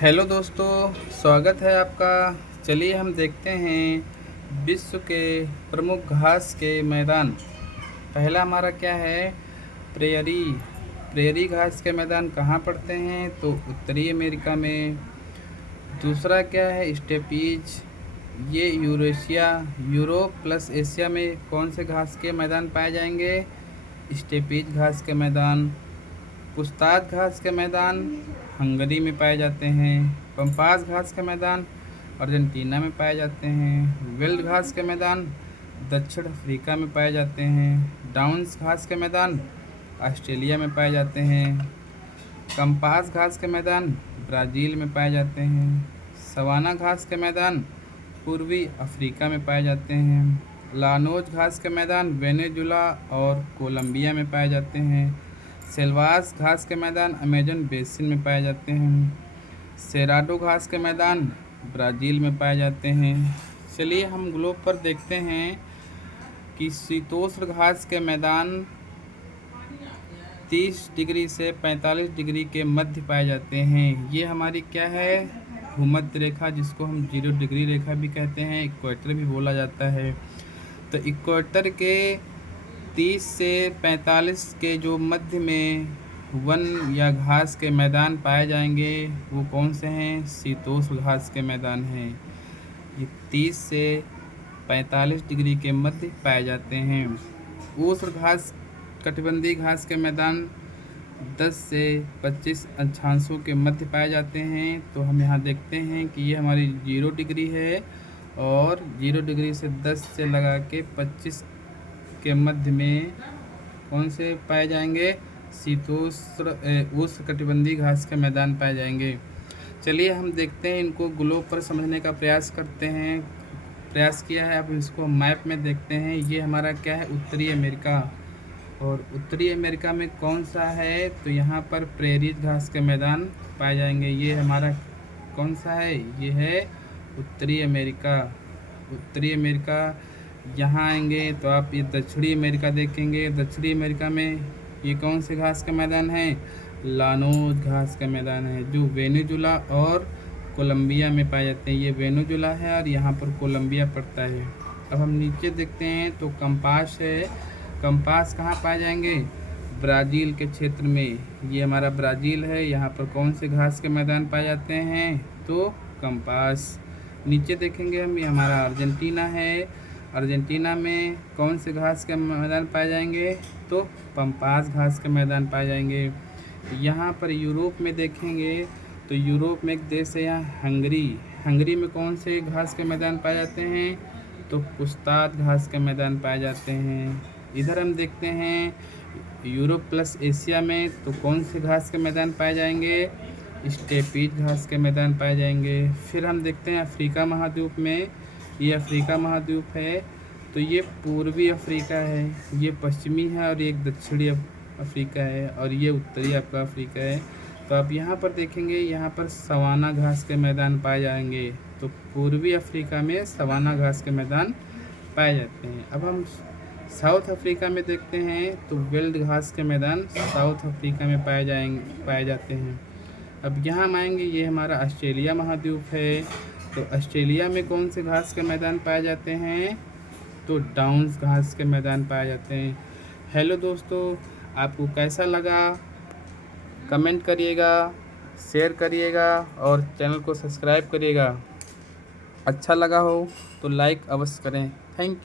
Hello दोस्तों, स्वागत है आपका। चलिए हम देखते हैं विश्व के प्रमुख घास के मैदान। पहला हमारा क्या है? प्रेयरी। प्रेयरी घास के मैदान कहाँ पड़ते हैं? तो उत्तरी अमेरिका में। दूसरा क्या है? स्टेपीज। ये यूरेशिया, यूरोप प्लस एशिया में कौन से घास के मैदान पाए जाएंगे? स्टेपीज घास के मैदान। पुस्ताद घास के मैदान हंगरी में पाए जाते हैं। पंपास घास के मैदान अर्जेंटीना में पाए जाते हैं। वेल्ड घास के मैदान दक्षिण अफ्रीका में पाए जाते हैं। डाउन्स घास के मैदान ऑस्ट्रेलिया में पाए जाते हैं। कंपास घास के मैदान ब्राज़ील में पाए जाते हैं। सवाना घास के मैदान पूर्वी अफ्रीका में पाए जाते हैं। लानोज घास के मैदान वेनेजुला और कोलंबिया में पाए जाते हैं। सेल्वास घास के मैदान अमेजन बेसिन में पाए जाते हैं। सेराडो घास के मैदान ब्राज़ील में पाए जाते हैं। चलिए हम ग्लोब पर देखते हैं कि शीतोष्ण घास के मैदान 30 डिग्री से 45 डिग्री के मध्य पाए जाते हैं। ये हमारी क्या है? भूमध्य रेखा, जिसको हम 0 डिग्री रेखा भी कहते हैं, इक्वेटर भी बोला जाता है। तो इक्वेटर के 30 से 45 के जो मध्य में वन या घास के मैदान पाए जाएंगे वो कौन से हैं? शीतोष्ण घास के मैदान हैं। ये 30 से 45 डिग्री के मध्य पाए जाते हैं। उष्ण घास कटिबंधीय घास के मैदान 10 से 25 अक्षांशों के मध्य पाए जाते हैं। तो हम यहाँ देखते हैं कि ये हमारी 0 डिग्री है और 0 डिग्री से 10 से लगा के 25 के मध्य में कौन से पाए जाएंगे? शीतोष्ण उष्ण कटिबंधीय घास के मैदान पाए जाएंगे। चलिए हम देखते हैं, इनको ग्लोब पर समझने का प्रयास करते हैं। प्रयास किया है, अब इसको मैप में देखते हैं। ये हमारा क्या है? उत्तरी अमेरिका। और उत्तरी अमेरिका में कौन सा है? तो यहाँ पर प्रेरी घास के मैदान पाए जाएंगे। ये हमारा कौन सा है? ये है उत्तरी अमेरिका। उत्तरी अमेरिका यहाँ आएंगे तो आप ये दक्षिणी अमेरिका देखेंगे। दक्षिणी अमेरिका में ये कौन से घास का मैदान है? लानोज घास का मैदान है, जो वेनेजुला और कोलंबिया में पाए जाते हैं। ये वेनेजुला है और यहाँ पर कोलंबिया पड़ता है। अब हम नीचे देखते हैं तो कंपास है। कंपास कहाँ पाए जाएंगे? ब्राज़ील के क्षेत्र में। ये हमारा ब्राज़ील है। यहाँ पर कौन से घास के मैदान पाए जाते हैं? तो कंपास। नीचे देखेंगे हम, ये हमारा अर्जेंटीना है। अर्जेंटीना में कौन से घास के मैदान पाए जाएंगे? तो पंपास घास के मैदान पाए जाएंगे। यहाँ पर यूरोप में देखेंगे तो यूरोप में एक देश है यहाँ हंगरी। हंगरी में कौन से घास के मैदान पाए जाते हैं? तो पुस्ताद घास के मैदान पाए जाते हैं। इधर हम देखते हैं यूरोप प्लस एशिया में तो कौन से घास के मैदान पाए जाएंगे? स्टेपीज घास के मैदान पाए जाएंगे। फिर हम देखते हैं अफ्रीका महाद्वीप में। ये अफ्रीका महाद्वीप है तो ये पूर्वी अफ्रीका है, ये पश्चिमी है और ये दक्षिणी अफ्रीका है और ये उत्तरी आपका अफ्रीका है। तो आप यहाँ पर देखेंगे, यहाँ पर सवाना घास के मैदान पाए जाएंगे। तो पूर्वी अफ्रीका में सवाना घास के मैदान पाए जाते हैं। अब हम साउथ अफ्रीका में देखते हैं तो वेल्ड घास के मैदान साउथ अफ्रीका में पाए जाते हैं। अब यहाँ हम आएंगे, ये हमारा ऑस्ट्रेलिया महाद्वीप है। तो ऑस्ट्रेलिया में कौन से घास के मैदान पाए जाते हैं? तो डाउन्स घास के मैदान पाए जाते हैं। हेलो दोस्तों, आपको कैसा लगा? कमेंट करिएगा, शेयर करिएगा और चैनल को सब्सक्राइब करिएगा। अच्छा लगा हो तो लाइक अवश्य करें। Thank you.